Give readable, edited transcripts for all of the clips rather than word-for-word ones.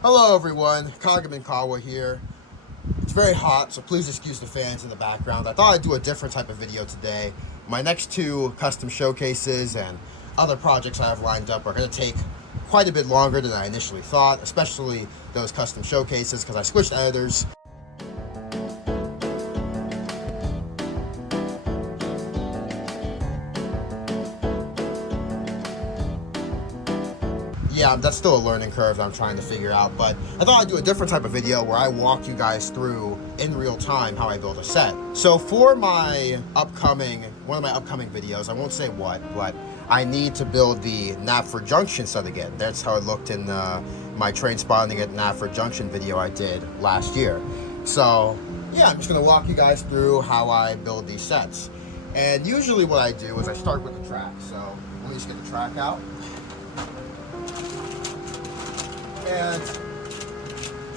Hello everyone, Kagamin here. It's very hot, so please excuse the fans in the background. I thought I'd do a different type of video today. My next two custom showcases and other projects I have lined up are going to take quite a bit longer than I initially thought, especially those custom showcases because I switched editors. Yeah, that's still a learning curve that I'm trying to figure out, but I thought I'd do a different type of video where I walk you guys through in real time how I build a set. So for one of my upcoming videos, I won't say what, but I need to build the Knapford Junction set again. That's how it looked in my Trainspotting at Knapford Junction video I did last year. So yeah, I'm just gonna walk you guys through how I build these sets. And usually what I do is I start with the track. So let me just get the track out. And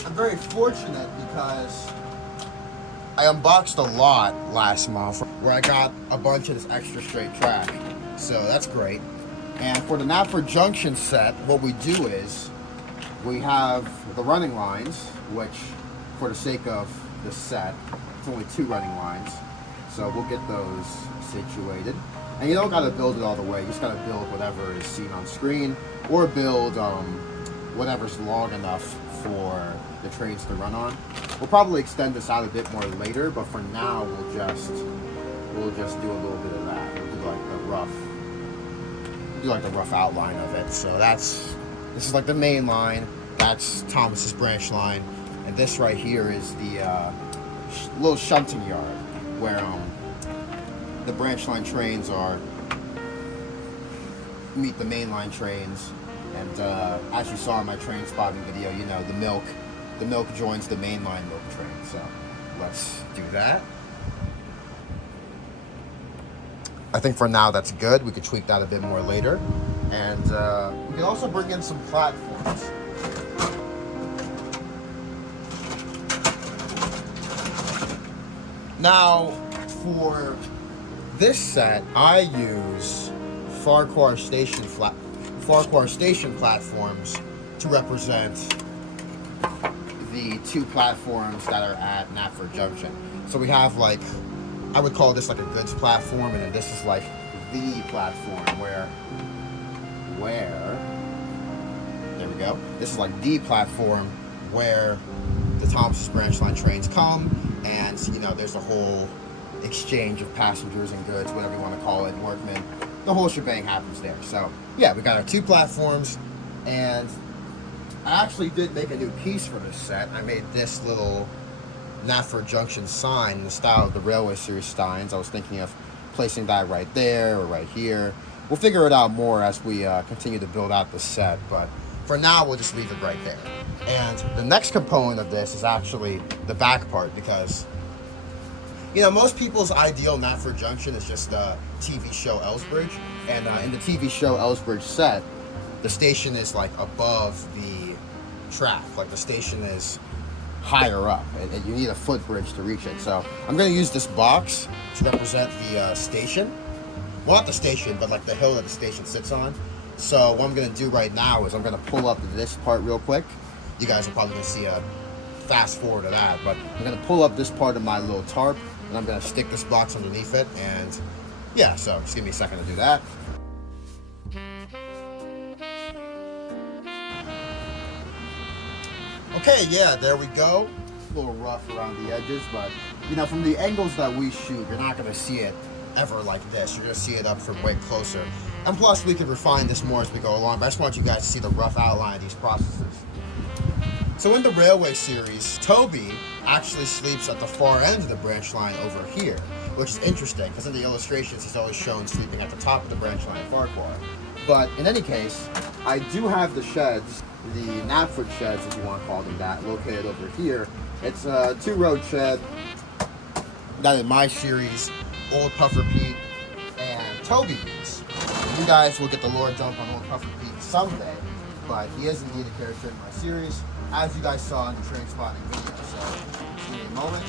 I'm very fortunate because I unboxed a lot last month where I got a bunch of this extra straight track. So that's great. And for the Knapford Junction set, what we do is we have the running lines, which for the sake of the set, it's only 2 running lines. So we'll get those situated. And you don't gotta build it all the way, you just gotta build whatever is seen on screen or build whatever's long enough for the trains to run on. We'll probably extend this out a bit more later, but for now we'll just do a little bit of that. We'll do like the rough outline of it. So this is like the main line. That's Thomas's branch line, and this right here is the little shunting yard where the branch line trains meet the mainline trains. And as you saw in my Trainspotting video, you know, the milk joins the mainline milk train. So let's do that. I think for now that's good. We could tweak that a bit more later. And we can also bring in some platforms. Now, for this set, I use Farquhar Station platforms to represent the 2 platforms that are at Knapford Junction. So we have like, I would call this like a goods platform, and then this is like the platform where there we go. This is like the platform where the Thomas's branch line trains come, and you know, there's a whole exchange of passengers and goods, whatever you want to call it, workmen. The whole shebang happens there. So yeah, we got our 2 platforms, and I actually did make a new piece for this set. I made this little Knapford Junction sign in the style of the Railway Series signs. I was thinking of placing that right there or right here. We'll figure it out more as we continue to build out the set, but for now we'll just leave it right there. And the next component of this is actually the back part, because you know, most people's ideal Knapford Junction is just the TV show Elsbridge, and in the TV show Elsbridge set, the station is like above the track, like the station is higher up, and you need a footbridge to reach it. So I'm going to use this box to represent the station. Well, not the station, but like the hill that the station sits on. So what I'm going to do right now is I'm going to pull up this part real quick. You guys are probably going to see a fast forward of that, but I'm going to pull up this part of my little tarp, and I'm going to stick this box underneath it, and yeah, so just give me a second to do that. Okay, yeah, there we go. A little rough around the edges, but you know, from the angles that we shoot, you're not going to see it ever like this. You're going to see it up from way closer. And plus, we can refine this more as we go along, but I just want you guys to see the rough outline of these processes. So in the Railway Series, Toby actually sleeps at the far end of the branch line over here, which is interesting because in the illustrations he's always shown sleeping at the top of the branch line at Farquhar. But in any case, I do have the sheds, the Knapford sheds if you want to call them that, located over here. It's a 2-road shed that in my series, Old Puffer Pete and Toby use. You guys will get the lore dump on Old Puffer Pete someday, but he is indeed a character in my series, as you guys saw in the Trainspotting video. So, give me a moment.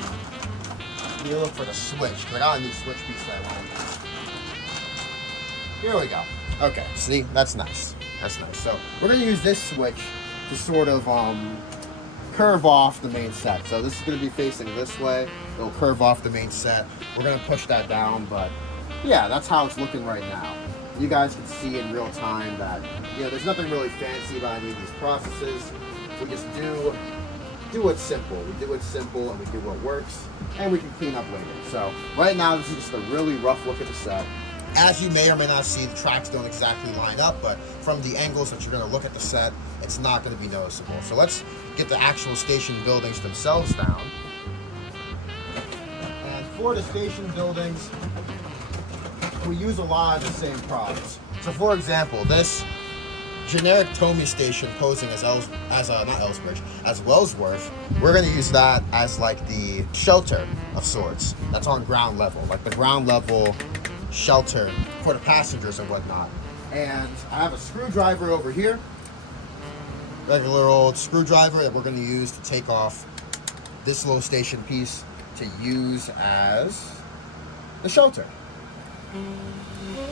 Let me look for the switch, because I got a new switch piece that I want. Here we go. Okay, see, that's nice. That's nice. So, we're going to use this switch to to sort of curve off the main set. So this is going to be facing this way. It'll curve off the main set. We're going to push that down, but yeah, that's how it's looking right now. You guys can see in real time that, you know, there's nothing really fancy about any of these processes. We just do it simple. We do it simple and we do what works, and we can clean up later. So right now, this is just a really rough look at the set. As you may or may not see, the tracks don't exactly line up, but from the angles that you're going to look at the set, it's not going to be noticeable. So let's get the actual station buildings themselves down. And for the station buildings, we use a lot of the same props. So for example, this generic Tomy station posing as Wellsworth, we're going to use that as like the shelter of sorts. That's on ground level, like the ground level shelter for the passengers and whatnot. And I have a screwdriver over here, regular old screwdriver that we're going to use to take off this little station piece to use as the shelter.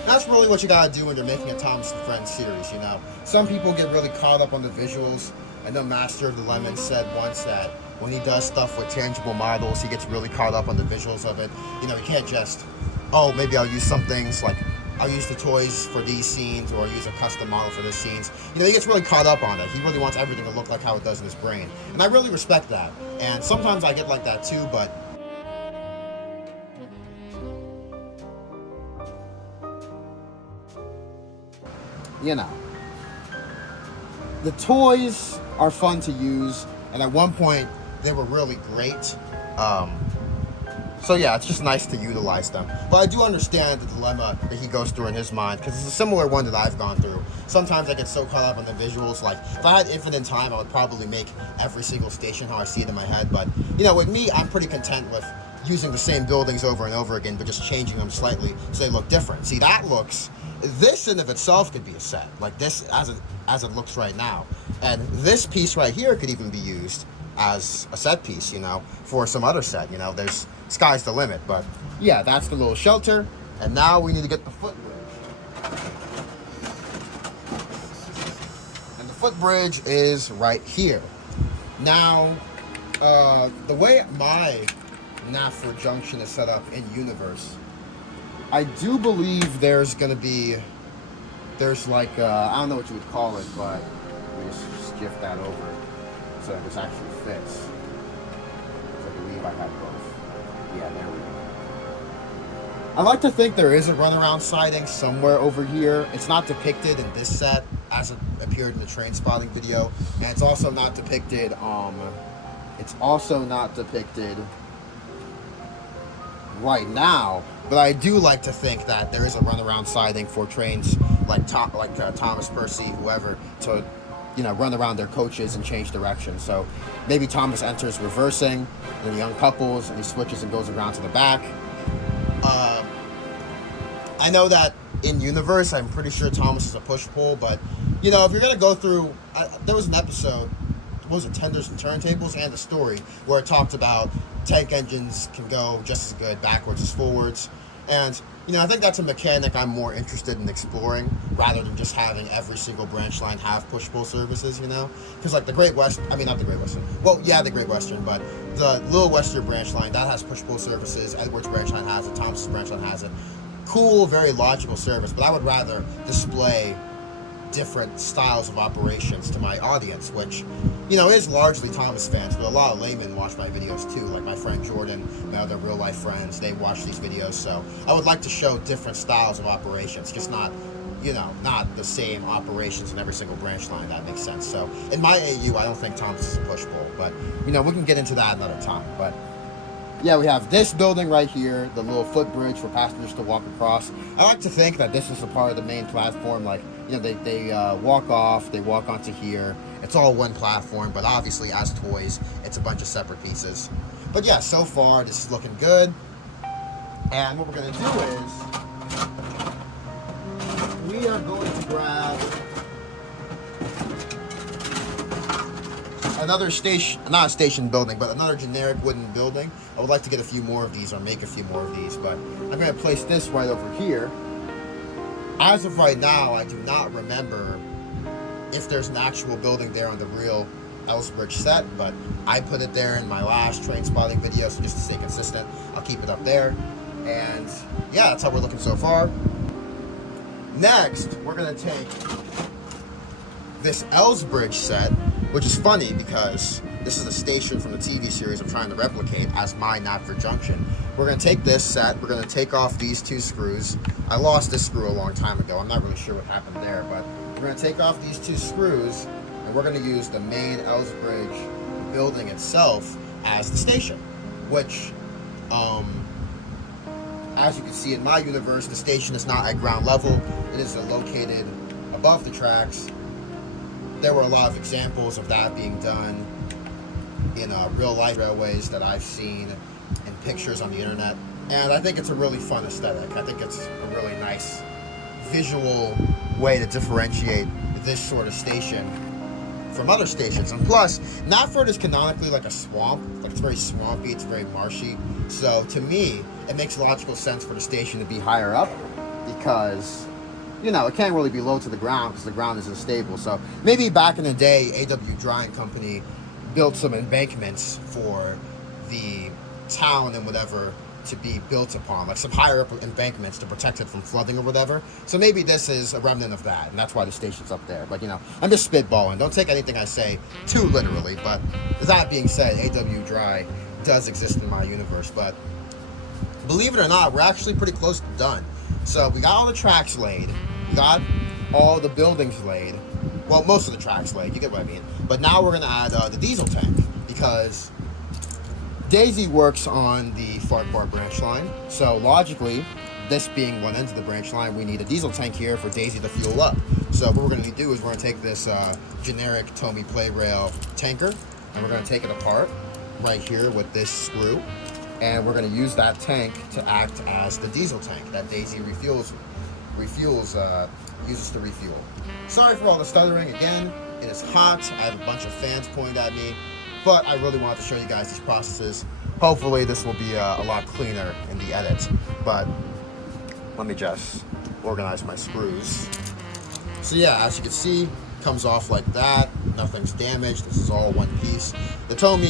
That's really what you gotta do when you're making a Thomas and Friends series, you know. Some people get really caught up on the visuals. I know Master of the Lemon said once that when he does stuff with tangible models, he gets really caught up on the visuals of it. You know, he can't just, oh, maybe I'll use some things like I'll use the toys for these scenes or I'll use a custom model for this scenes. You know, he gets really caught up on it. He really wants everything to look like how it does in his brain. And I really respect that. And sometimes I get like that too, but you know, the toys are fun to use, and at one point they were really great. So yeah, it's just nice to utilize them. But I do understand the dilemma that he goes through in his mind, because it's a similar one that I've gone through. Sometimes I get so caught up on the visuals. Like, if I had infinite time, I would probably make every single station how I see it in my head. But, you know, with me, I'm pretty content with using the same buildings over and over again, but just changing them slightly so they look different. See, that looks... This in of itself could be a set, like this as it looks right now. And this piece right here could even be used as a set piece, you know, for some other set, you know, there's sky's the limit. But yeah, that's the little shelter. And now we need to get the footbridge. And the footbridge is right here. Now, the way my Knapford Junction is set up in universe, I do believe there's like, I don't know what you would call it, but we just shift that over so that this actually fits. So I believe I have both. Yeah, there we go. I like to think there is a runaround siding somewhere over here. It's not depicted in this set as it appeared in the Trainspotting video, and it's also not depicted, right now, but I do like to think that there is a runaround siding for trains like Thomas, Percy, whoever, to, you know, run around their coaches and change direction. So maybe Thomas enters reversing, and the young couples, and he switches and goes around to the back. I know that in universe, I'm pretty sure Thomas is a push-pull, but, you know, if you're gonna go through, there was an episode, what was it, Tenders and Turntables, and the story where it talked about tank engines can go just as good backwards as forwards. And, you know, I think that's a mechanic I'm more interested in exploring rather than just having every single branch line have push-pull services, you know? Because, like, the Great Western, I mean, not the Great Western. Well, yeah, the Great Western, but the Little Western branch line, that has push-pull services. Edwards branch line has it. Thomas's branch line has it. Cool, very logical service, but I would rather display different styles of operations to my audience, which, you know, is largely Thomas fans, but a lot of laymen watch my videos too, like my friend Jordan, my other real life friends, they watch these videos. So I would like to show different styles of operations, just not, you know, not the same operations in every single branch line. That makes sense. So in my AU, I don't think Thomas is a push-pull, but, you know, we can get into that another time. But yeah, we have this building right here, the little footbridge for passengers to walk across. I like to think that this is a part of the main platform. Like, you know, they walk off, they walk onto here. It's all one platform, but obviously as toys, it's a bunch of separate pieces. But yeah, so far this is looking good. And what we're gonna do is we are going to grab another station, not a station building, but another generic wooden building. I would like to get a few more of these or make a few more of these, but I'm going to place this right over here. As of right now, I do not remember if there's an actual building there on the real Ellsbridge set, but I put it there in my last Trainspotting video, so just to stay consistent, I'll keep it up there. And yeah, that's how we're looking so far. Next, we're gonna take this Ellsbridge set, which is funny because this is a station from the TV series I'm trying to replicate as my Knapford Junction. We're going to take this set, we're going to take off these 2 screws. I lost this screw a long time ago, I'm not really sure what happened there, but we're going to take off these 2 screws and we're going to use the main Ellsbridge building itself as the station, which, as you can see in my universe, the station is not at ground level, it is located above the tracks. There were a lot of examples of that being done in real life railways that I've seen in pictures on the internet, and I think it's a really fun aesthetic. I think it's a really nice visual way to differentiate this sort of station from other stations. And plus, Knapford is canonically like a swamp, like it's very swampy, it's very marshy, so to me it makes logical sense for the station to be higher up, because you know, it can't really be low to the ground because the ground isn't stable. So maybe back in the day, A.W. Drying Company built some embankments for the town and whatever to be built upon, like some higher up embankments to protect it from flooding or whatever. So maybe this is a remnant of that, and that's why the station's up there. But you know, I'm just spitballing. Don't take anything I say too literally. But that being said, A.W. Dry does exist in my universe. But believe it or not, we're actually pretty close to done. So we got all the tracks laid. We got all the buildings laid. Well, most of the tracks laid, you get what I mean. But now we're going to add the diesel tank, because Daisy works on the Farquhar branch line. So logically, this being one end of the branch line, we need a diesel tank here for Daisy to fuel up. So what we're going to do is we're going to take this generic Tomy Play Rail tanker, and we're going to take it apart right here with this screw. And we're going to use that tank to act as the diesel tank that Daisy uses to refuel. Sorry for all the stuttering again. It is hot. I have a bunch of fans pointing at me, but I really wanted to show you guys these processes. Hopefully this will be a lot cleaner in the edit, but let me just organize my screws. So yeah, as you can see, comes off like that. Nothing's damaged. This is all one piece. The Tomy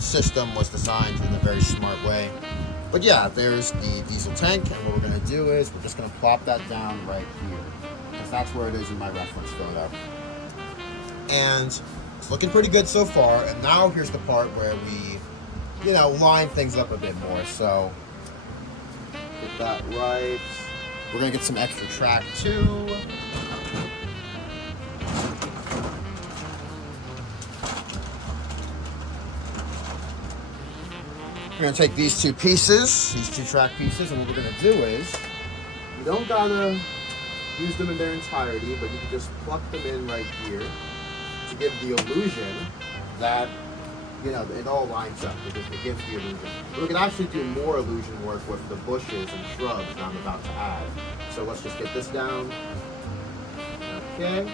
system was designed in a very smart way. But yeah, there's the diesel tank, and what we're going to do is we're just going to plop that down right here, because that's where it is in my reference photo. And it's looking pretty good so far, and now here's the part where we, you know, line things up a bit more. So get that right. We're going to get some extra track too. We're going to take these 2 pieces, these 2 track pieces, and what we're going to do is, you don't got to use them in their entirety, but you can just pluck them in right here to give the illusion that, you know, it all lines up. It gives the illusion. But we can actually do more illusion work with the bushes and shrubs that I'm about to add. So let's just get this down. Okay.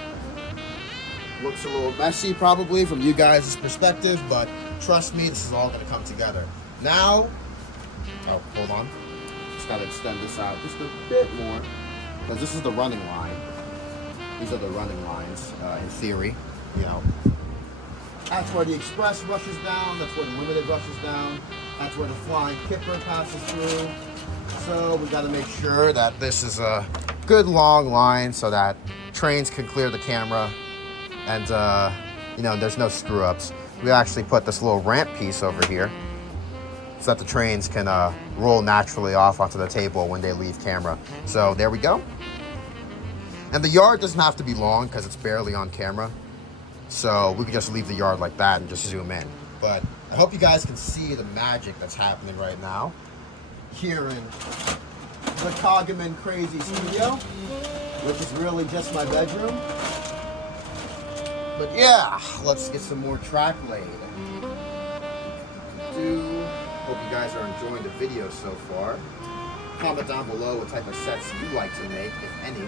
Looks a little messy probably from you guys' perspective, but trust me, this is all going to come together. Now, oh, hold on. Just got to extend this out just a bit more, because this is the running line. These are the running lines, in theory, you know. That's where the express rushes down, that's where the limited rushes down, that's where the flying kipper passes through. So we got to make sure that this is a good long line so that trains can clear the camera and, you know, there's no screw-ups. We actually put this little ramp piece over here so that the trains can roll naturally off onto the table when they leave camera. So there we go. And the yard doesn't have to be long because it's barely on camera. So we could just leave the yard like that and just zoom in. But I hope you guys can see the magic that's happening right now here in the Kagamin Krazy studio, which is really just my bedroom. But yeah, let's get some more track laid. Hope you guys are enjoying the video so far. Comment down below what type of sets you like to make, if any.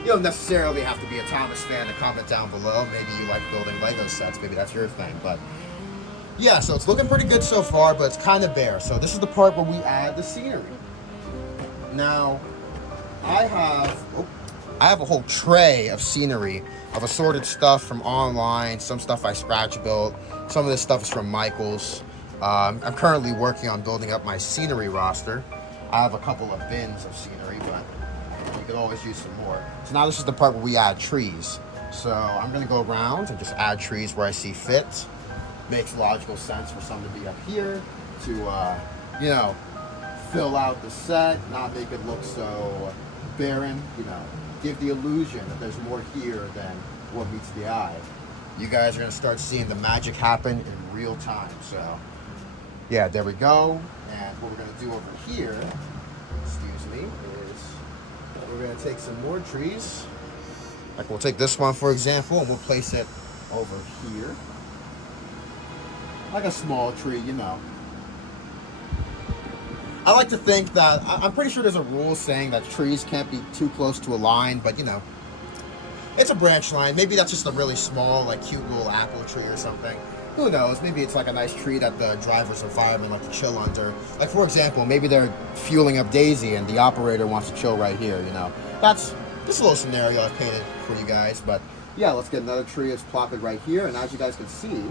You don't necessarily have to be a Thomas fan to comment down below. Maybe you like building Lego sets. Maybe that's your thing. But yeah, so it's looking pretty good so far, but it's kind of bare. So this is the part where we add the scenery. Now, I have... Oh, I have a whole tray of scenery of assorted stuff from online, some stuff I scratch built, some of this stuff is from Michael's. I'm currently working on building up my scenery roster. I have a couple of bins of scenery, but you could always use some more. So now this is the part where we add trees. So I'm gonna go around and just add trees where I see fit. Makes logical sense for some to be up here to, you know, fill out the set, not make it look so barren, you know, give the illusion that there's more here than what meets the eye. You guys are gonna start seeing the magic happen in real time. So yeah, there we go. And what we're gonna do over here, excuse me, is we're gonna take some more trees. Like we'll take this one for example, and we'll place it over here. Like a small tree, you know. I like to think that, I'm pretty sure there's a rule saying that trees can't be too close to a line, but you know, it's a branch line. Maybe that's just a really small, like cute little apple tree or something. Who knows? Maybe it's like a nice tree that the drivers or firemen like to chill under. Like for example, maybe they're fueling up Daisy and the operator wants to chill right here, you know. That's just a little scenario I've painted for you guys, but yeah, let's get another tree. Let's plop it right here, and as you guys can see,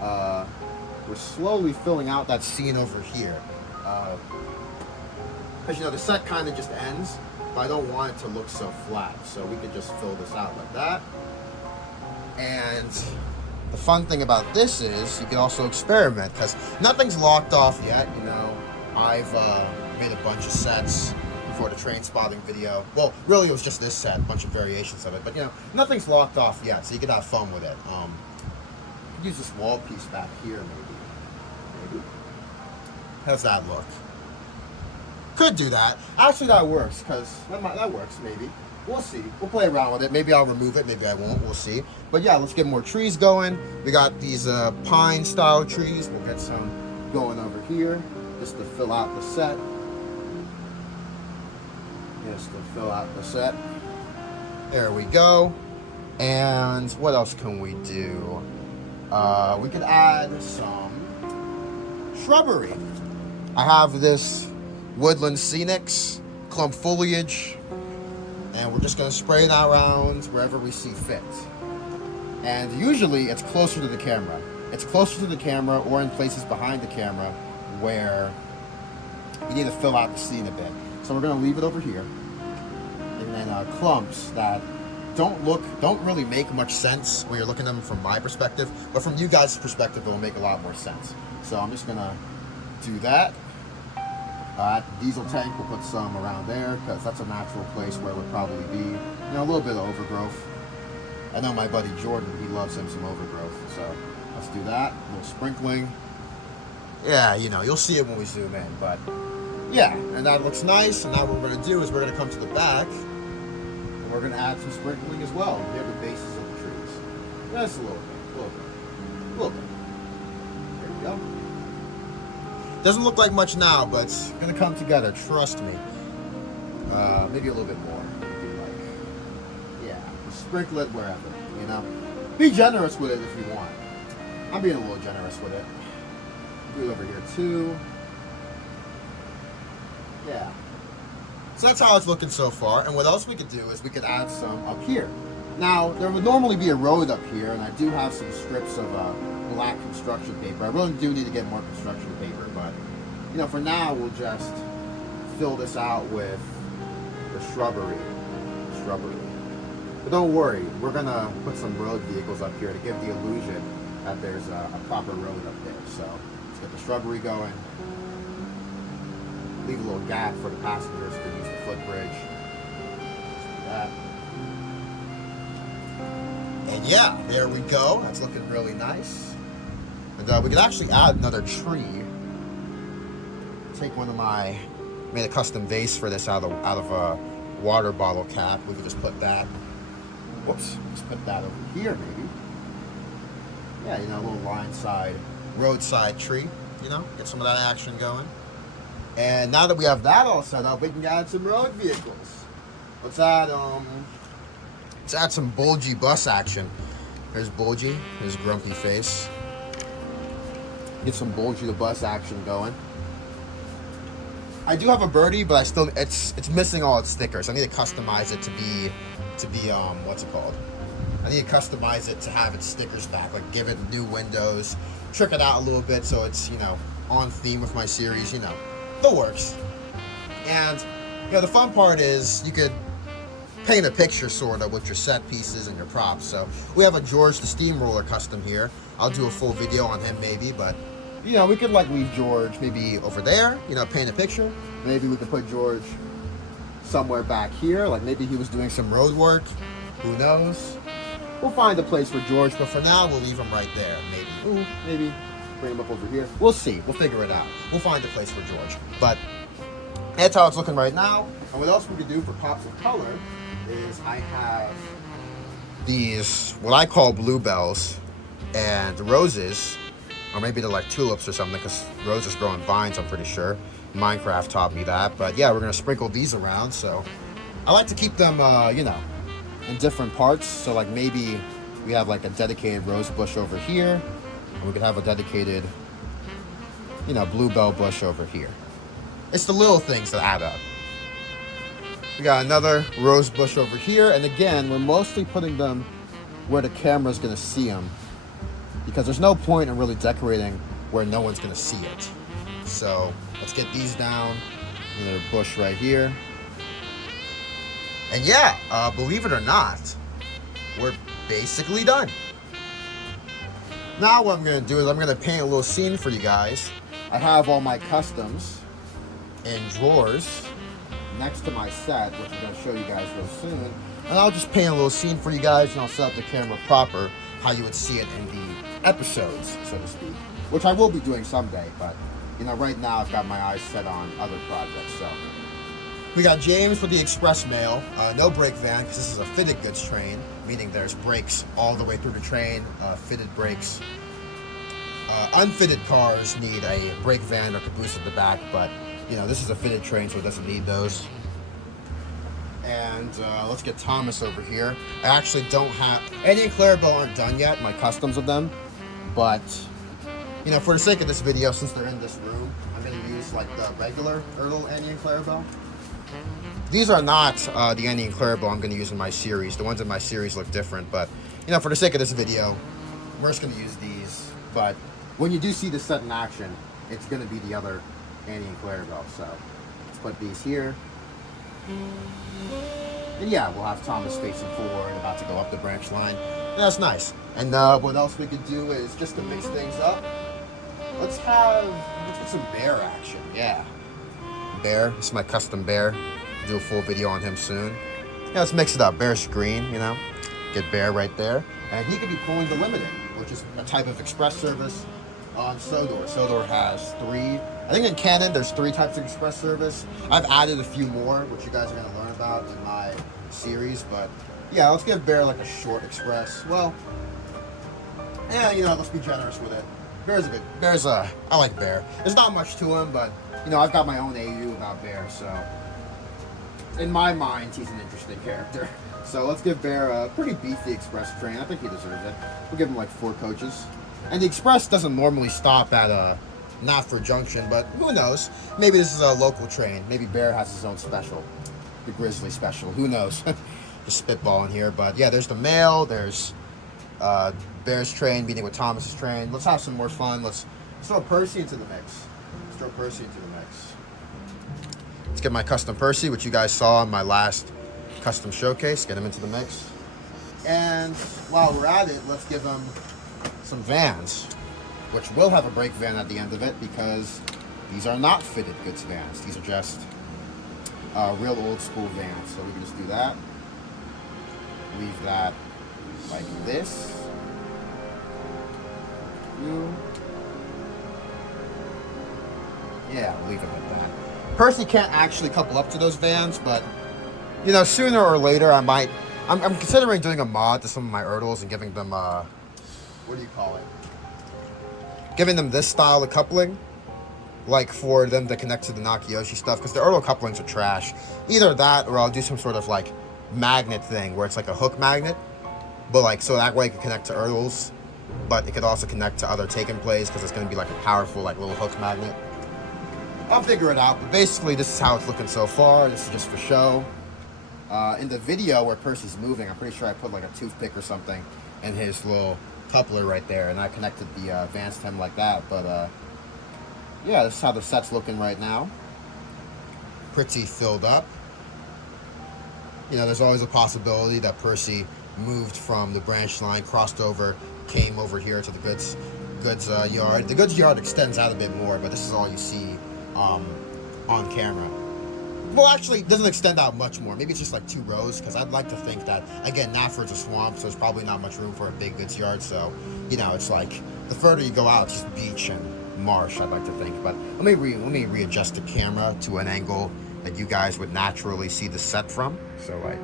we're slowly filling out that scene over here. Because you know, the set kind of just ends, but I don't want it to look so flat, so we could just fill this out like that. And the fun thing about this is you can also experiment, because nothing's locked off yet. You know, I've made a bunch of sets for the Trainspotting video. Well, really it was just this set, a bunch of variations of it, but you know, nothing's locked off yet, so you can have fun with it. Use this wall piece back here, maybe. How's that look? Could do that. Actually, that works, because that works, maybe. We'll see. We'll play around with it. Maybe I'll remove it, maybe I won't. We'll see. But yeah, let's get more trees going. We got these pine-style trees. We'll get some going over here, just to fill out the set. Just to fill out the set. There we go. And what else can we do? We could add some shrubbery. I have this woodland scenics, clump foliage, and we're just gonna spray that around wherever we see fit. And usually it's closer to the camera. It's closer to the camera or in places behind the camera where you need to fill out the scene a bit. So we're gonna leave it over here. And then clumps that don't really make much sense when you're looking at them from my perspective, but from you guys' perspective, it will make a lot more sense. So I'm just gonna do that. At the diesel tank, we'll put some around there, because that's a natural place where it would probably be, you know, a little bit of overgrowth. I know my buddy Jordan, he loves him some overgrowth, so let's do that. A little sprinkling. Yeah, you know, you'll see it when we zoom in, but yeah, and that looks nice. And now what we're gonna do is we're gonna come to the back, and we're gonna add some sprinkling as well near the bases of the trees. Just a little bit. There we go. Doesn't look like much now, but it's gonna come together, trust me. Maybe a little bit more. Maybe like, yeah, sprinkle it wherever, you know. Be generous with it if you want. I'm being a little generous with it. Do it over here too. Yeah. So that's how it's looking so far. And what else we could do is we could add some up here. Now, there would normally be a road up here, and I do have some strips of black construction paper. I really do need to get more construction paper, but you know, for now we'll just fill this out with the shrubbery. But don't worry, we're gonna put some road vehicles up here to give the illusion that there's a proper road up there. So let's get the shrubbery going. Leave a little gap for the passengers to use the footbridge. Let's do that. And yeah, there we go. That's looking really nice. And we could actually add another tree. Take one of made a custom vase for this out of a water bottle cap. We could just put that. Whoops. Just put that over here, maybe. Yeah, you know, a little roadside tree. You know, get some of that action going. And now that we have that all set up, we can add some road vehicles. Let's add some bulgy bus action. There's Bulgy, his grumpy face. Get some Bulgy the bus action going. I do have a Bertie, but it's missing all its stickers. I need to customize it to be what's it called? I need to customize it to have its stickers back, like give it new windows, trick it out a little bit so it's, you know, on theme with my series, you know, the works. And, you know, the fun part is you could paint a picture sort of with your set pieces and your props. So we have a George the Steamroller custom here. I'll do a full video on him maybe, but, you know, we could like leave George maybe over there, you know, paint a picture. Maybe we could put George somewhere back here, like maybe he was doing some road work, who knows. We'll find a place for George, but for now, we'll leave him right there. Maybe. Ooh, maybe bring him up over here. We'll see. We'll figure it out. We'll find a place for George. But that's how it's looking right now. And what else we could do for pops of color is I have these, what I call bluebells and roses, or maybe they're like tulips or something, because roses grow in vines, I'm pretty sure. Minecraft taught me that. But yeah, we're going to sprinkle these around. So I like to keep them, you know, in different parts. So like maybe we have like a dedicated rose bush over here, and we could have a dedicated, you know, bluebell bush over here. It's the little things that add up. We got another rose bush over here, and again, we're mostly putting them where the camera's gonna see them, because there's no point in really decorating where no one's gonna see it. So let's get these down. Another bush right here. And yeah, believe it or not, we're basically done. Now what I'm gonna do is I'm gonna paint a little scene for you guys. I have all my customs in drawers next to my set, which I'm gonna show you guys real soon. And I'll just paint a little scene for you guys, and I'll set up the camera proper, how you would see it in the episodes, so to speak. Which I will be doing someday, but you know, right now I've got my eyes set on other projects, so. We got James with the express mail, no brake van, because this is a fitted goods train, meaning there's brakes all the way through the train, fitted brakes. Unfitted cars need a brake van or caboose at the back, but you know, this is a fitted train, so it doesn't need those. And let's get Thomas over here. I actually don't have, Eddie and Clarabelle aren't done yet, my customs of them, but you know, for the sake of this video, since they're in this room, I'm going to use like the regular Ertl, Annie, and Clarabelle. These are not the Annie and Clarabelle I'm going to use in my series. The ones in my series look different, but you know, for the sake of this video, we're just going to use these. But when you do see this set in action, it's going to be the other Annie and Clarabelle. So let's put these here. And yeah, we'll have Thomas facing forward, about to go up the branch line. And that's nice. And what else we could do is, just to mix things up, let's get some bear action. Yeah. Bear. This is my custom bear. Do a full video on him soon. Yeah, let's mix it up. Bear's green, you know. Get Bear right there. And he could be pulling the limited, which is a type of express service on Sodor. Sodor has 3. I think in Canon there's 3 types of express service. I've added a few more, which you guys are going to learn about in my series. But yeah, let's give Bear like a short express. Well, yeah, you know, let's be generous with it. I like Bear. There's not much to him, but you know, I've got my own AU about Bear, so in my mind, he's an interesting character. So let's give Bear a pretty beefy express train. I think he deserves it. We'll give him like 4 coaches. And the express doesn't normally stop at Knapford Junction, but who knows? Maybe this is a local train. Maybe Bear has his own special. The Grizzly special. Who knows? Just spitballing here. But yeah, there's the mail. There's Bear's train meeting with Thomas's train. Let's have some more fun. Let's throw Percy into the mix. Let's get my custom Percy, which you guys saw in my last custom showcase. Get him into the mix. And while we're at it, let's give him some vans, which will have a brake van at the end of it, because these are not fitted goods vans. These are just real old school vans. So we can just do that. Leave that like this. Yeah, leave it like that. Percy can't actually couple up to those vans, but you know, sooner or later I might. I'm considering doing a mod to some of my Ertls and giving them what do you call it? Giving them this style of coupling, like for them to connect to the Nakiyoshi stuff, because the Ertl couplings are trash. Either that, or I'll do some sort of like magnet thing where it's like a hook magnet, but like so that way it can connect to Ertls, but it could also connect to other taken plays because it's going to be like a powerful like little hook magnet. I'll figure it out. But basically, this is how it's looking so far. This is just for show. In the video where Percy's moving, I'm pretty sure I put like a toothpick or something in his little coupler right there, and I connected the Vance to him like that. But yeah, this is how the set's looking right now. Pretty filled up. You know, there's always a possibility that Percy moved from the branch line, crossed over, came over here to the goods yard. The goods yard extends out a bit more, but this is all you see on camera. Well, actually, it doesn't extend out much more. Maybe it's just like 2 rows, because I'd like to think that, again, Knapford's a swamp, so there's probably not much room for a big goods yard. So, you know, it's like the further you go out, it's just beach and marsh, I'd like to think. But let me readjust the camera to an angle that you guys would naturally see the set from. So, like,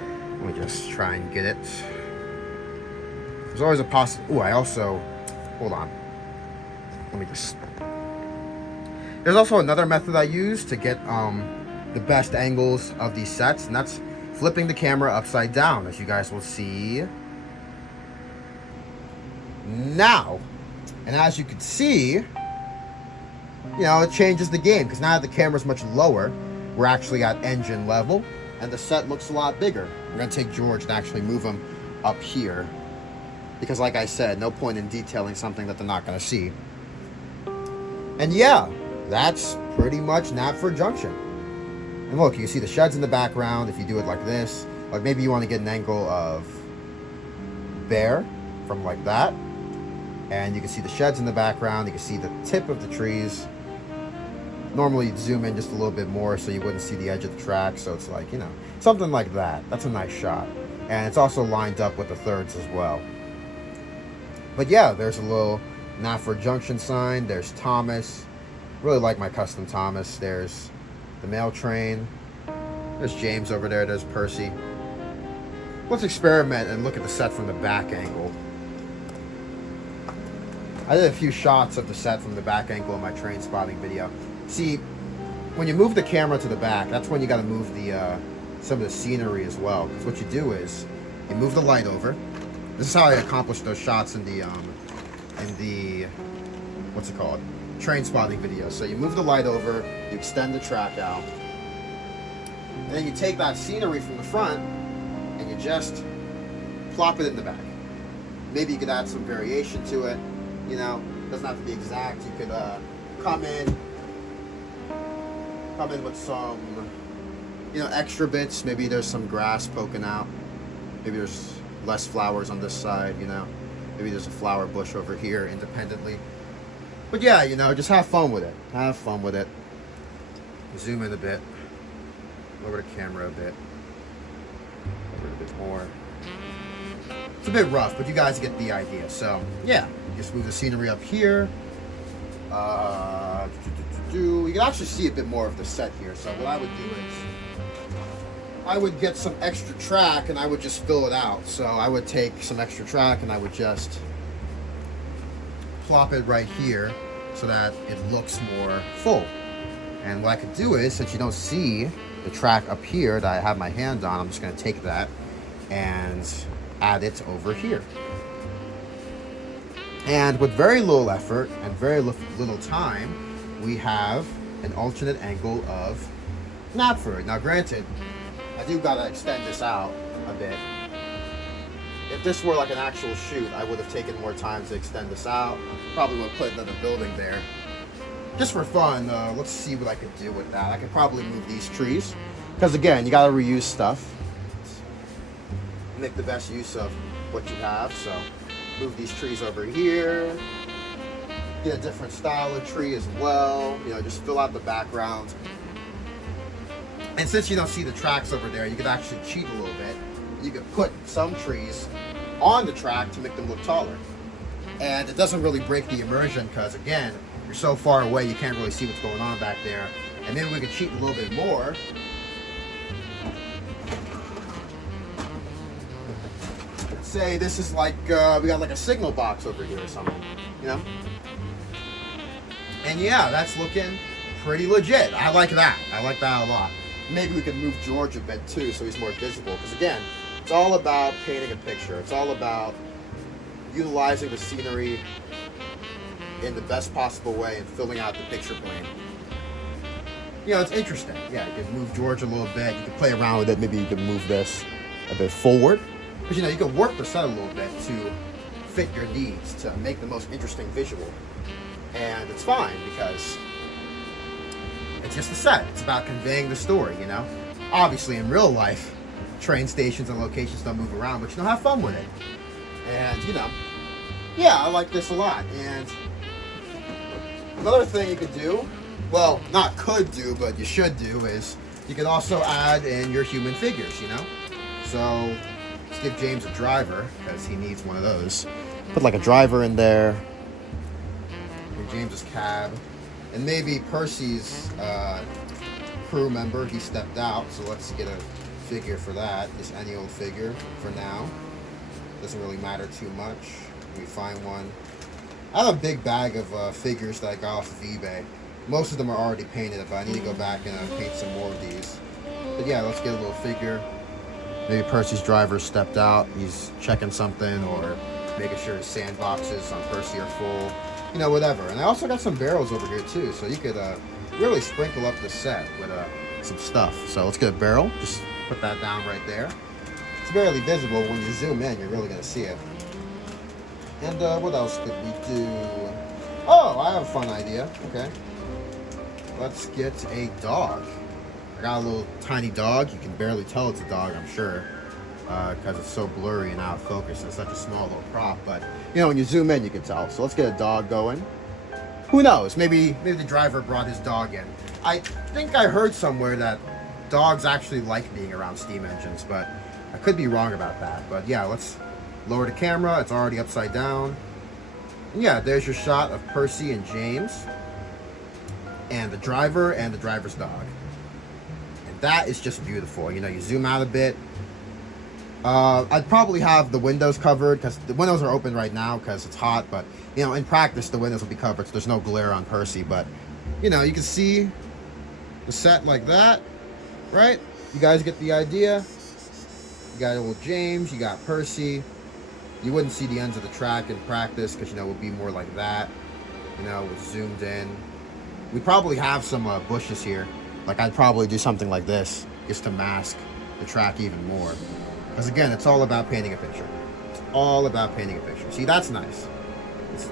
let me just try and get it. There's always a possibility. I also, hold on. Let me just. There's also another method I use to get the best angles of these sets, and that's flipping the camera upside down, as you guys will see now. And as you can see, you know, it changes the game, because now that the camera's much lower, we're actually at engine level, and the set looks a lot bigger. We're going to take George and actually move him up here, because like I said, no point in detailing something that they're not going to see. And yeah, that's pretty much Knapford Junction. And look, you can see the sheds in the background if you do it like this. Like maybe you want to get an angle of Bear from like that. And you can see the sheds in the background. You can see the tip of the trees. Normally you'd zoom in just a little bit more so you wouldn't see the edge of the track. So it's like, you know, something like that. That's a nice shot. And it's also lined up with the thirds as well. But yeah, there's a little Knapford Junction sign. There's Thomas. Really like my custom Thomas. There's the mail train. There's James over there. There's Percy. Let's experiment and look at the set from the back angle. I did a few shots of the set from the back angle in my Trainspotting video. See, when you move the camera to the back, that's when you got to move the some of the scenery as well. Because what you do is you move the light over. This is how I accomplished those shots in the what's it called? Trainspotting video. So you move the light over, you extend the track out, and then you take that scenery from the front and you just plop it in the back. Maybe you could add some variation to it. You know, it doesn't have to be exact. You could come in with some, you know, extra bits. Maybe there's some grass poking out. Maybe there's less flowers on this side, you know. Maybe there's a flower bush over here independently. But yeah, you know, just have fun with it. Have fun with it. Zoom in a bit. Lower the camera a bit. Lower it a bit more. It's a bit rough, but you guys get the idea. So, yeah. Just move the scenery up here. You can actually see a bit more of the set here. So what I would do is I would get some extra track and I would just fill it out. So I would take some extra track and I would just plop it right here so that it looks more full. And what I could do is, since you don't see the track up here that I have my hand on, I'm just going to take that and add it over here. And with very little effort and very little time, we have an alternate angle of Knapford. Now granted, I do got to extend this out a bit. If this were like an actual shoot, I would have taken more time to extend this out. Probably would have put another building there. Just for fun, let's see what I could do with that. I could probably move these trees. Because again, you got to reuse stuff. Make the best use of what you have. So move these trees over here. Get a different style of tree as well. You know, just fill out the background. And since you don't see the tracks over there, you could actually cheat a little bit. You could put some trees on the track to make them look taller. And it doesn't really break the immersion because, again, you're so far away you can't really see what's going on back there. And maybe we could cheat a little bit more. Say this is like, we got like a signal box over here or something, you know? And yeah, that's looking pretty legit. I like that. I like that a lot. Maybe we can move George a bit too so he's more visible. Because again, it's all about painting a picture. It's all about utilizing the scenery in the best possible way and filling out the picture plane. You know, it's interesting. Yeah, you can move George a little bit. You can play around with it. Maybe you can move this a bit forward. Because, you know, you can work the set a little bit to fit your needs, to make the most interesting visual. And it's fine because it's just a set. It's about conveying the story, you know? Obviously, in real life, train stations and locations don't move around, but you know, have fun with it. And, you know, yeah, I like this a lot. And another thing you could do, well, not could do, but you should do, is you can also add in your human figures, you know? So let's give James a driver, because he needs one of those. Put like a driver in there. In James's cab. And maybe Percy's crew member, he stepped out, so let's get a figure for that. Just any old figure for now. Doesn't really matter too much. We find one. I have a big bag of figures that I got off of eBay. Most of them are already painted, but I need to go back and paint some more of these. But yeah, let's get a little figure. Maybe Percy's driver stepped out. He's checking something or making sure his sandboxes on Percy are full. You know, whatever. And I also got some barrels over here too, so you could really sprinkle up the set with some stuff. So let's get a barrel. Just put that down right there. It's barely visible. When you zoom in, you're really going to see it. And what else could we do? Oh, I have a fun idea. Okay. Let's get a dog. I got a little tiny dog. You can barely tell it's a dog, I'm sure, because it's so blurry and out of focus. It's such a small little prop, but you know, when you zoom in, you can tell. So let's get a dog going. Who knows? Maybe the driver brought his dog in. I think I heard somewhere that dogs actually like being around steam engines, but I could be wrong about that. But yeah, let's lower the camera. It's already upside down. And yeah, there's your shot of Percy and James, and the driver and the driver's dog. And that is just beautiful. You know, you zoom out a bit. I'd probably have the windows covered because the windows are open right now because it's hot, but you know, in practice the windows will be covered so there's no glare on Percy. But you know, you can see the set like that, right? You guys get the idea. You got old James, you got Percy. You wouldn't see the ends of the track in practice because, you know, it would be more like that. You know, it's zoomed in. We probably have some bushes here. Like, I'd probably do something like this just to mask the track even more. Because, again, it's all about painting a picture. It's all about painting a picture. See, that's nice. Let's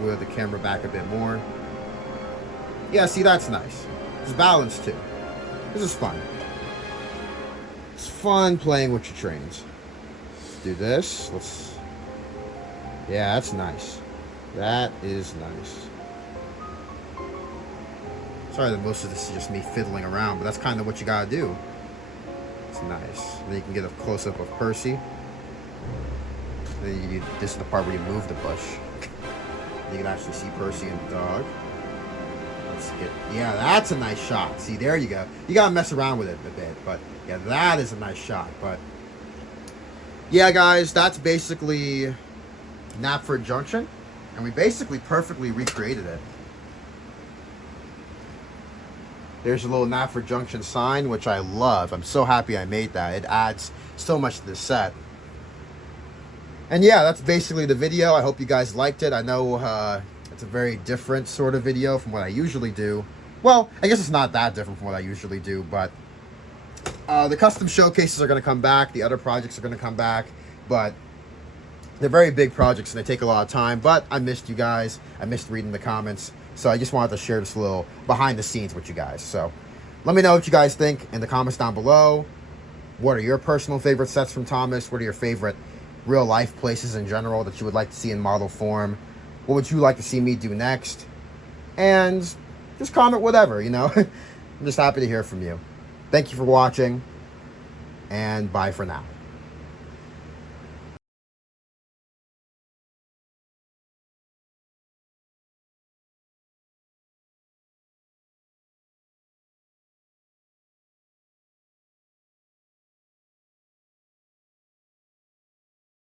wheel the camera back a bit more. Yeah, see, that's nice. There's balance, too. This is fun. It's fun playing with your trains. Let's do this. Let's... Yeah, that's nice. That is nice. Sorry that most of this is just me fiddling around, but that's kind of what you gotta do. It's nice. Then you can get a close-up of Percy. Then this is the part where you move the bush. You can actually see Percy and the dog. Let's get... Yeah, that's a nice shot. See, there you go. You gotta mess around with it a bit, but yeah, that is a nice shot. But yeah, guys, that's basically Knapford Junction, and we basically perfectly recreated it. There's a little Knapford Junction sign, which I love. I'm so happy I made that. It adds so much to the set. And yeah, that's basically the video. I hope you guys liked it. I know it's a very different sort of video from what I usually do. Well, I guess it's not that different from what I usually do, but the custom showcases are going to come back. The other projects are going to come back, but they're very big projects and they take a lot of time. But I missed you guys. I missed reading the comments. So I just wanted to share this little behind the scenes with you guys. So let me know what you guys think in the comments down below. What are your personal favorite sets from Thomas? What are your favorite real life places in general that you would like to see in model form? What would you like to see me do next? And just comment whatever, you know. I'm just happy to hear from you. Thank you for watching, and bye for now.